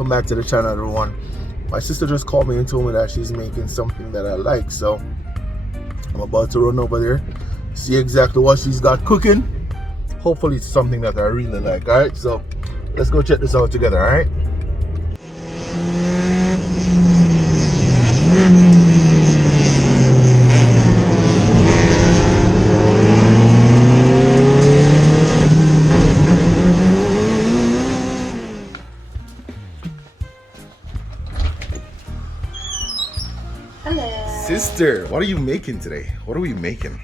welcome back to the channel, everyone. My sister just called me and told me that she's making something that I like, so I'm about to run over there, see exactly what she's got cooking. Hopefully it's something that I really like. All right, so let's go check this out together. All right. Hello. Sister, what are you making today? What are we making?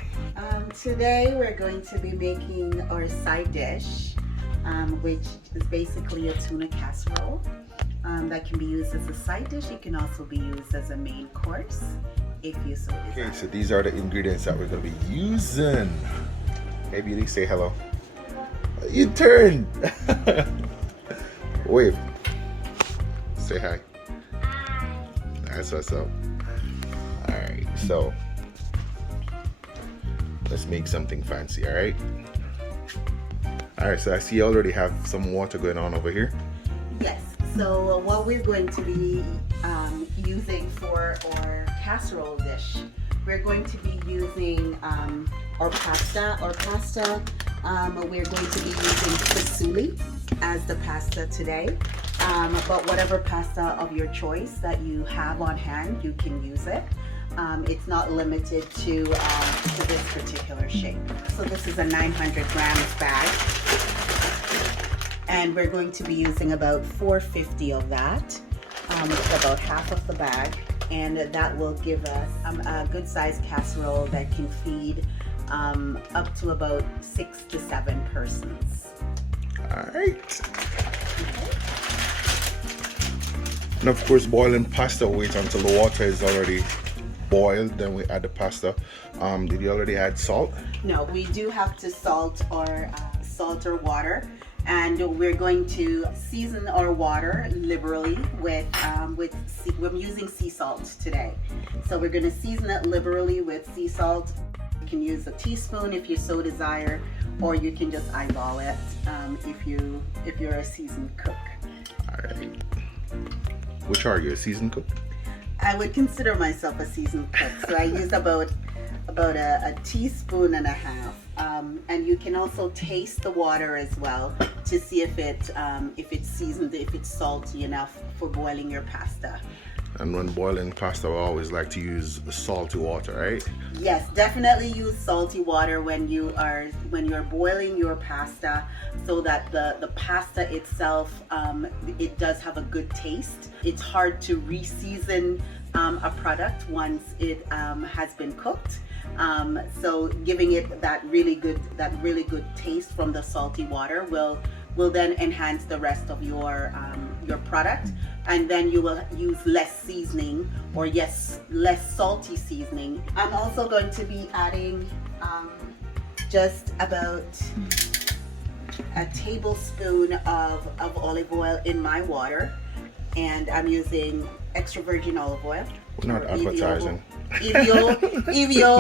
Today we're going to be making our side dish, which is basically a tuna casserole that can be used as a side dish. It can also be used as a main course if you so desire. Okay, so these are the ingredients that we're going to be using. Hey, beauty, say hello. You turned. Wave. Say hi. That's what's up. Alright, so let's make something fancy, alright? Alright, so I see you already have some water going on over here. Yes, so what we're going to be using for our casserole dish, we're going to be using our pasta. We're going to be using fusilli as the pasta today. But whatever pasta of your choice that you have on hand, you can use it. It's not limited to this particular shape. So this is a 900 grams bag, and we're going to be using about 450 of that. It's about half of the bag, and that will give us a good sized casserole that can feed up to about 6 to 7 persons. All right. And of course, boiling pasta, wait until the water is already boiled, then we add the pasta. Did you already add salt? No, we do have to salt our water, and we're going to season our water liberally with we're using sea salt today. So we're going to season it liberally with sea salt. You can use a teaspoon if you so desire, or you can just eyeball it if you're a seasoned cook. All right. Which are you, a seasoned cook? I would consider myself a seasoned cook, so I use about a teaspoon and a half. And you can also taste the water as well to see if it's seasoned, if it's salty enough for boiling your pasta. And when boiling pasta, I always like to use salty water, right? Yes, definitely use salty water when you're boiling your pasta, so that the pasta itself it does have a good taste. It's hard to re-season a product once it has been cooked. So giving it that really good taste from the salty water will then enhance the rest of your product, and then you will use less seasoning, or less salty seasoning. I'm also going to be adding just about a tablespoon of olive oil in my water, and I'm using extra virgin olive oil. We're not advertising. EVO,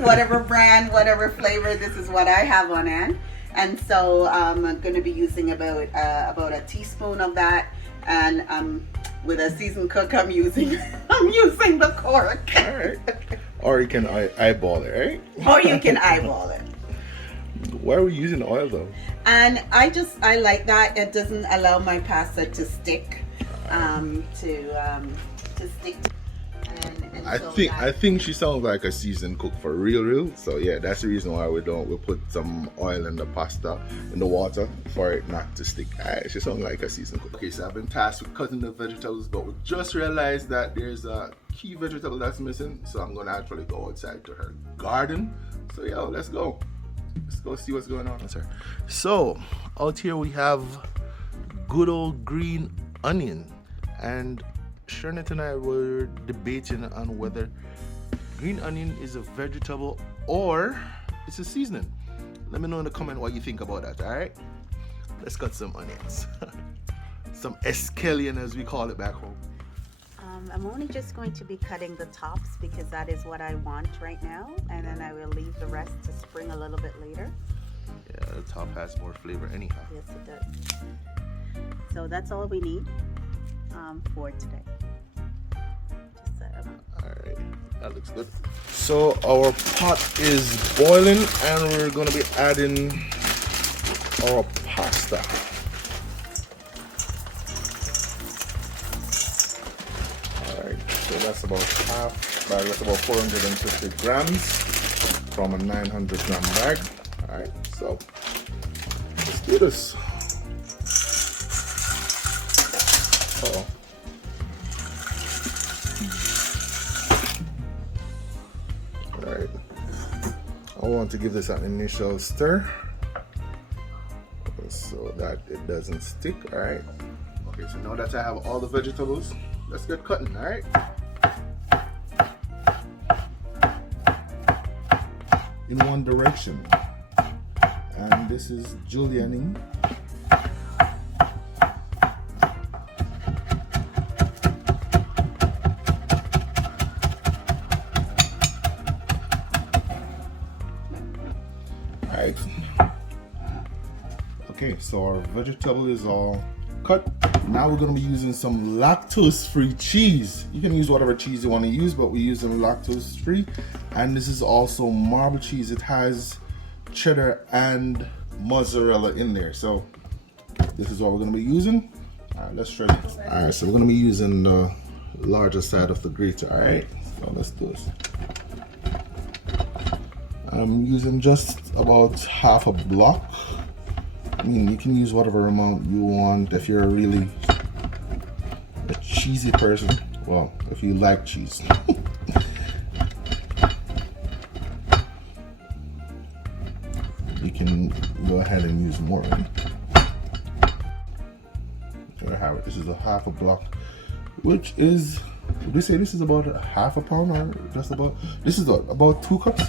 whatever brand, whatever flavor, this is what I have on hand. And so I'm going to be using about a teaspoon of that, and with a seasoned cook, I'm using the cork. All right. Or you can eyeball it, right? Or you can eyeball it. Why are we using oil though? And I like that. It doesn't allow my pasta to stick. To stick. I think she sounds like a seasoned cook for real. So yeah, that's the reason why we put some oil in the pasta, in the water, for it not to stick. She sounds like a seasoned cook. Okay, so I've been tasked with cutting the vegetables, but we just realized that there's a key vegetable that's missing. So I'm gonna actually go outside to her garden. So yeah, let's go. Let's go see what's going on. That's her. So out here we have good old green onion, and Shernet and I were debating on whether green onion is a vegetable or it's a seasoning. Let me know in the comment what you think about that, alright? Let's cut some onions. Some escallion, as we call it back home. I'm only just going to be cutting the tops because that is what I want right now, and then I will leave the rest to spring a little bit later. Yeah, the top has more flavor anyhow. Yes, it does. So that's all we need for today. Just set them up. Alright, that looks good. So our pot is boiling and we're gonna be adding our pasta. Alright, so that's about that's about 450 grams from a 900 gram bag. Alright, so let's do this. Uh-oh. Alright, I want to give this an initial stir so that it doesn't stick. Alright, okay, so now that I have all the vegetables, let's get cutting. Alright, in one direction, and this is julienning. Alright, okay, so our vegetable is all cut. Now we're going to be using some lactose-free cheese. You can use whatever cheese you want to use, but we're using lactose-free. And this is also marble cheese. It has cheddar and mozzarella in there. So this is what we're going to be using. All right, let's shred it. All right, so we're going to be using the larger side of the grater. All right, so let's do this. I'm using just about half a block. I mean, you can use whatever amount you want if you're really a cheesy person. Well, if you like cheese. You can go ahead and use more. There I have it. This is a half a block, which is, did we say this is about a half a pound or just about? This is about 2 cups.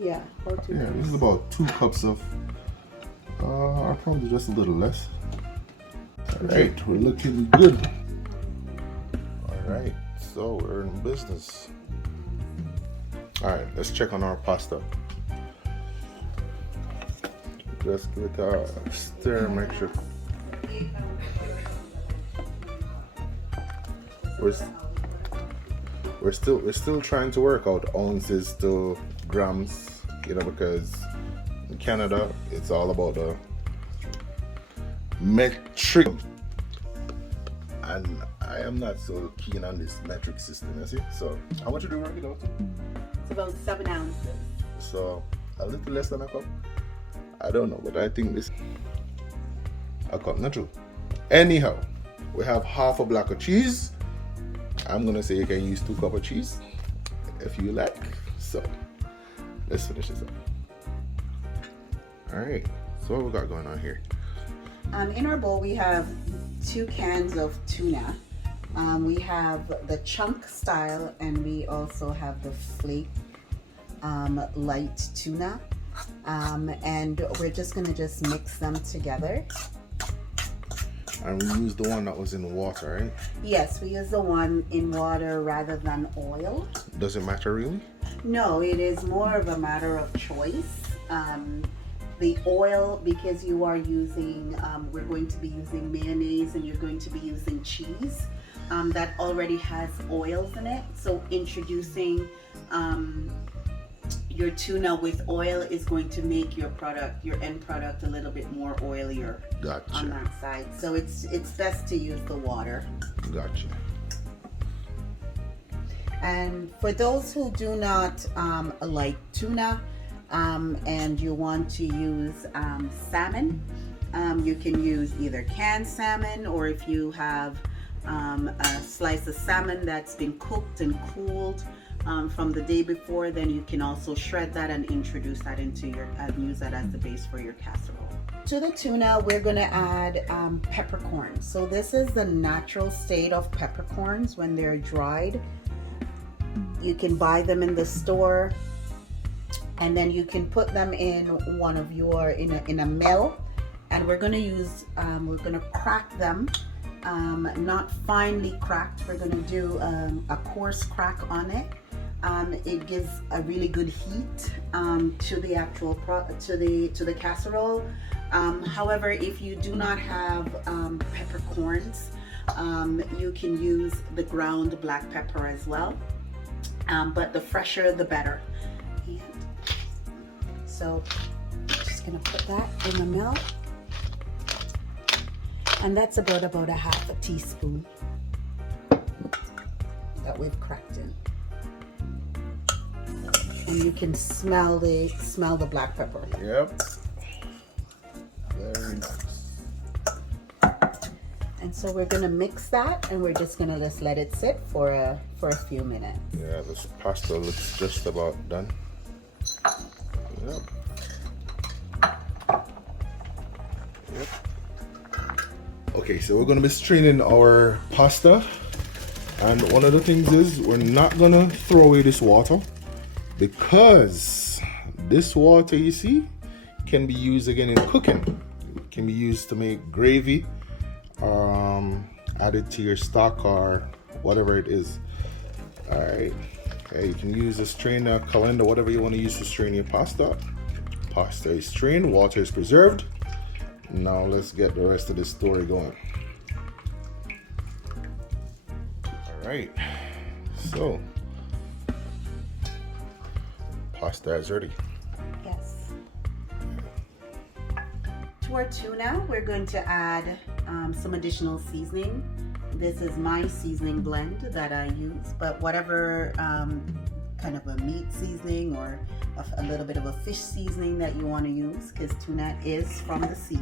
Yeah, about 2 cups. This is about 2 cups of, probably just a little less. All right, we're looking good. All right, so we're in business. All right, let's check on our pasta. Just give it a stir, make sure. We're still trying to work out ounces to grams, you know, because in Canada it's all about the metric, and I am not so keen on this metric system, you see. So how much do you work it out? It's about 7 ounces. So a little less than a cup. I don't know, but I think this a cup, not true. Anyhow, we have half a block of cheese. I'm gonna say you can use 2 cups of cheese if you like. So let's finish this up. All right, so what we got going on here? In our bowl we have 2 cans of tuna. We have the chunk style, and we also have the flake light tuna. And we're just gonna mix them together. And we used the one that was in water, right? Yes, we use the one in water rather than oil. Does it matter really? No, it is more of a matter of choice. The oil, because you are using, we're going to be using mayonnaise and you're going to be using cheese that already has oils in it. So introducing your tuna with oil is going to make your product, your end product, a little bit more oilier. Gotcha. On that side. So it's best to use the water. Gotcha. And for those who do not like tuna and you want to use salmon, you can use either canned salmon, or if you have a slice of salmon that's been cooked and cooled from the day before, then you can also shred that and introduce that into your, use that as the base for your casserole. To the tuna, we're gonna add peppercorns. So this is the natural state of peppercorns when they're dried. You can buy them in the store, and then you can put them in one of your, in a mill, and we're gonna use, we're gonna crack them. Not finely cracked. We're gonna do a coarse crack on it. It gives a really good heat to the actual to the casserole, However, if you do not have peppercorns, you can use the ground black pepper as well, but the fresher the better. And so just gonna put that in the mill, and that's about a half a teaspoon that we've cracked in. And you can smell the black pepper. Yep. Very nice. And so we're gonna mix that, and we're just gonna let it sit for a few minutes. Yeah, this pasta looks just about done. Yep. Yep. Okay, so we're gonna be straining our pasta, and one of the things is we're not gonna throw away this water, because this water, you see, can be used again in cooking. It can be used to make gravy, added to your stock or whatever it is. All right, okay, you can use a strainer, colander, whatever you want to use to strain your pasta. Pasta is strained, water is preserved. Now let's get the rest of the story going. All right, so pasta is ready. Yes. To our tuna, we're going to add some additional seasoning. This is my seasoning blend that I use, but whatever kind of a meat seasoning or a little bit of a fish seasoning that you want to use, because tuna is from the sea,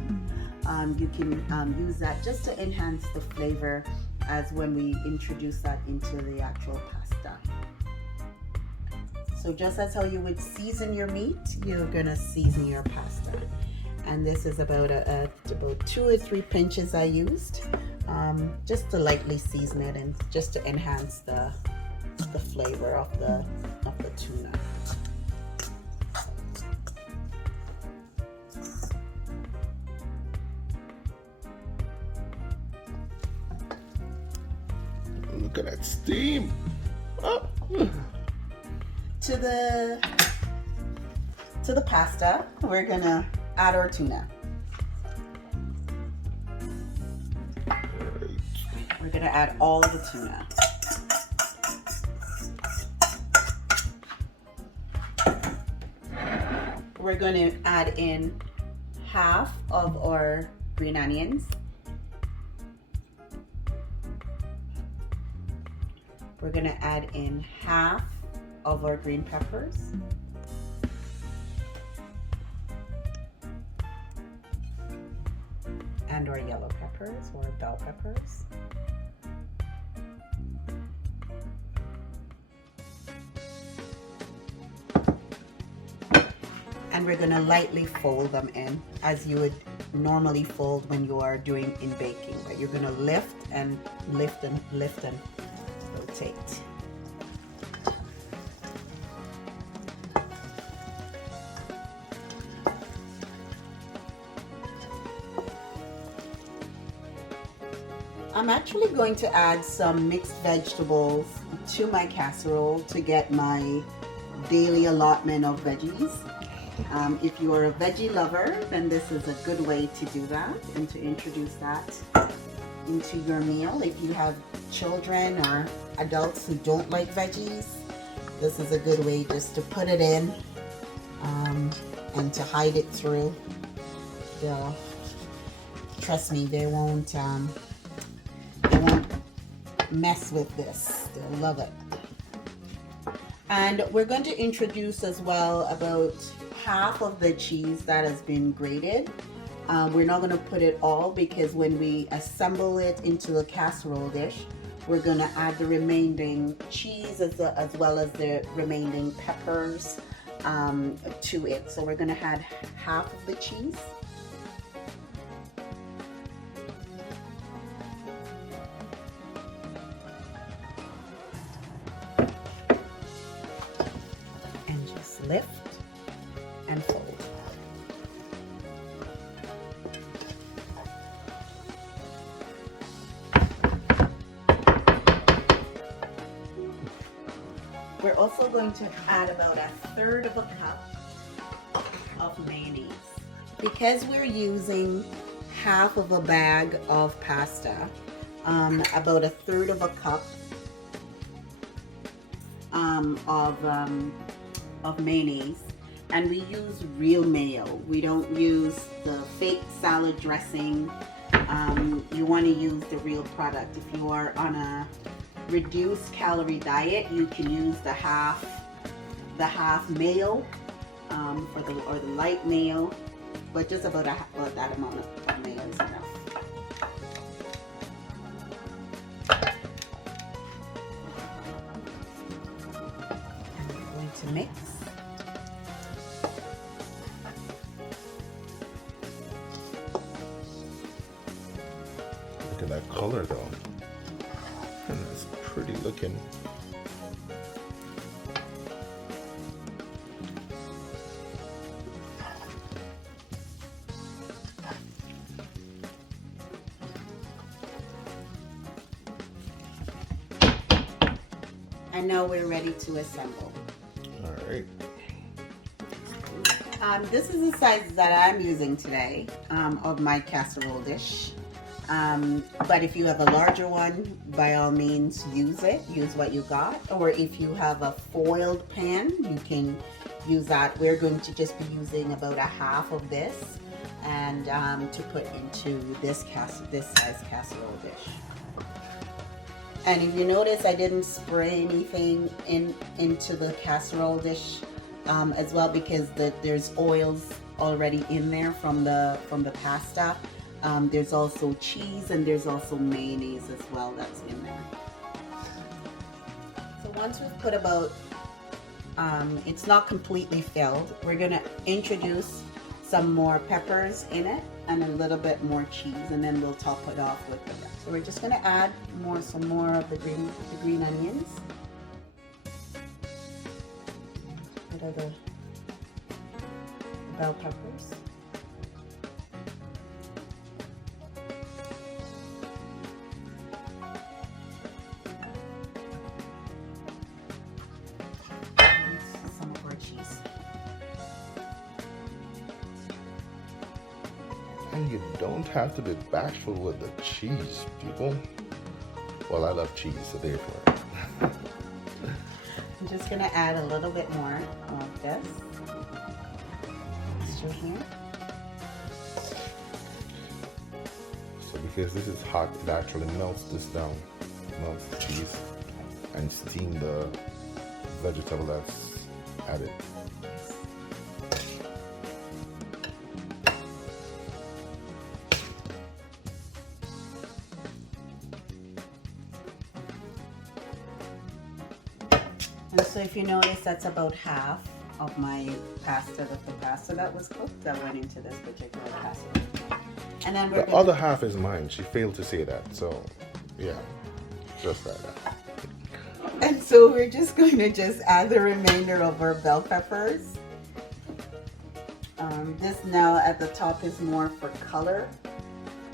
you can use that just to enhance the flavor as when we introduce that into the actual pasta. So just as how you would season your meat, you're gonna season your pasta. And this is about 2 or 3 pinches I used, just to lightly season it and just to enhance the flavor of the tuna. Look at that steam. Oh. To the pasta, we're gonna add our tuna. We're gonna add all of the tuna. We're gonna add in half of our green onions. We're gonna add in half of our green peppers. And our yellow peppers or bell peppers. And we're gonna lightly fold them in as you would normally fold when you are doing in baking, but you're gonna lift and lift and lift and rotate. I'm actually going to add some mixed vegetables to my casserole to get my daily allotment of veggies. If you're a veggie lover, then this is a good way to do that and to introduce that into your meal. If you have children or adults who don't like veggies, this is a good way just to put it in and to hide it through. Trust me, they won't mess with this. They'll love it. And we're going to introduce as well about half of the cheese that has been grated. We're not going to put it all, because when we assemble it into the casserole dish, we're going to add the remaining cheese as well as the remaining peppers to it. So we're going to add half of the cheese. Lift and fold. We're also going to add about 1/3 of a cup of mayonnaise. Because we're using half of a bag of pasta, about a third of a cup of mayonnaise, and we use real mayo. We don't use the fake salad dressing. You want to use the real product. If you are on a reduced calorie diet, you can use the half mayo, or the light mayo, but just about that amount of mayo is enough. I'm going to mix. Look at that color though. And that's pretty looking. And now we're ready to assemble. All right. This is the size that I'm using today of my casserole dish. But if you have a larger one, by all means use it. Use what you got. Or if you have a foiled pan, you can use that. We're going to just be using about a half of this, and to put into this size casserole dish. And if you notice, I didn't spray anything into the casserole dish as well, because there's oils already in there from the pasta. There's also cheese, and there's also mayonnaise as well that's in there. So once we've put about, it's not completely filled, we're gonna introduce some more peppers in it and a little bit more cheese, and then we'll top it off with the rest. So we're just gonna add some more of the green onions. Bit of the bell peppers. Some of our cheese. And you don't have to be bashful with the cheese, people. Well, I love cheese, so therefore. I'm just gonna add a little bit more of this mixture here. So because this is hot, it actually melts this down, melts the cheese, and steam the vegetable that's added. And so if you notice, that's about half of my pasta, the pasta that was cooked that went into this particular casserole. And then The other half is mine. She failed to say that, so yeah, just like that. And so we're just going to add the remainder of our bell peppers. This now at the top is more for color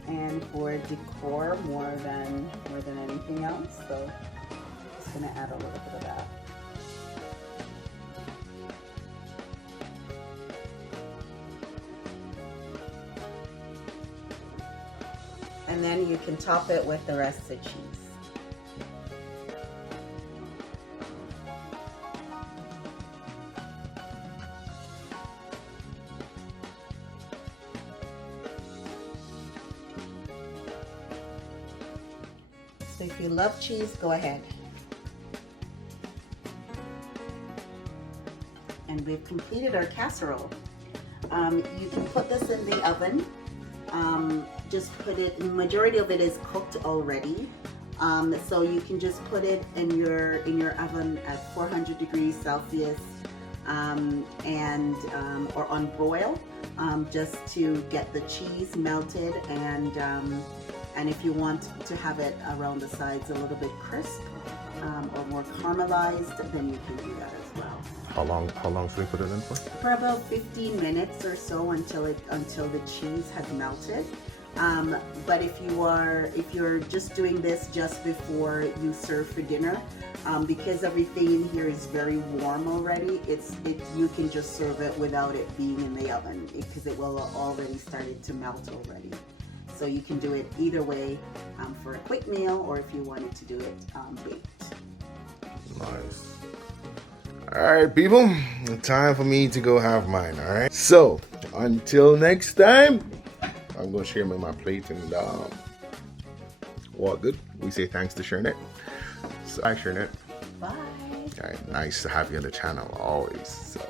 and for decor more than anything else. So just gonna add a little bit of that. And then you can top it with the rest of the cheese. So if you love cheese, go ahead. And we've completed our casserole. You can put this in the oven. Just put it, majority of it is cooked already. So you can just put it in your oven at 400 degrees Celsius or on broil, just to get the cheese melted, and if you want to have it around the sides a little bit crisp or more caramelized, then you can do that as well. How long should we put it in for? For about 15 minutes or so until the cheese has melted. But if you're just doing this just before you serve for dinner, because everything in here is very warm already, you can just serve it without it being in the oven because it will already started to melt already. So you can do it either way, for a quick meal, or if you wanted to do it baked. Nice. Alright people, time for me to go have mine, alright? So, until next time, I'm going to share my plate and walk good. We say thanks to Shernette. So, hi Shernette. Bye. Alright, nice to have you on the channel always. So.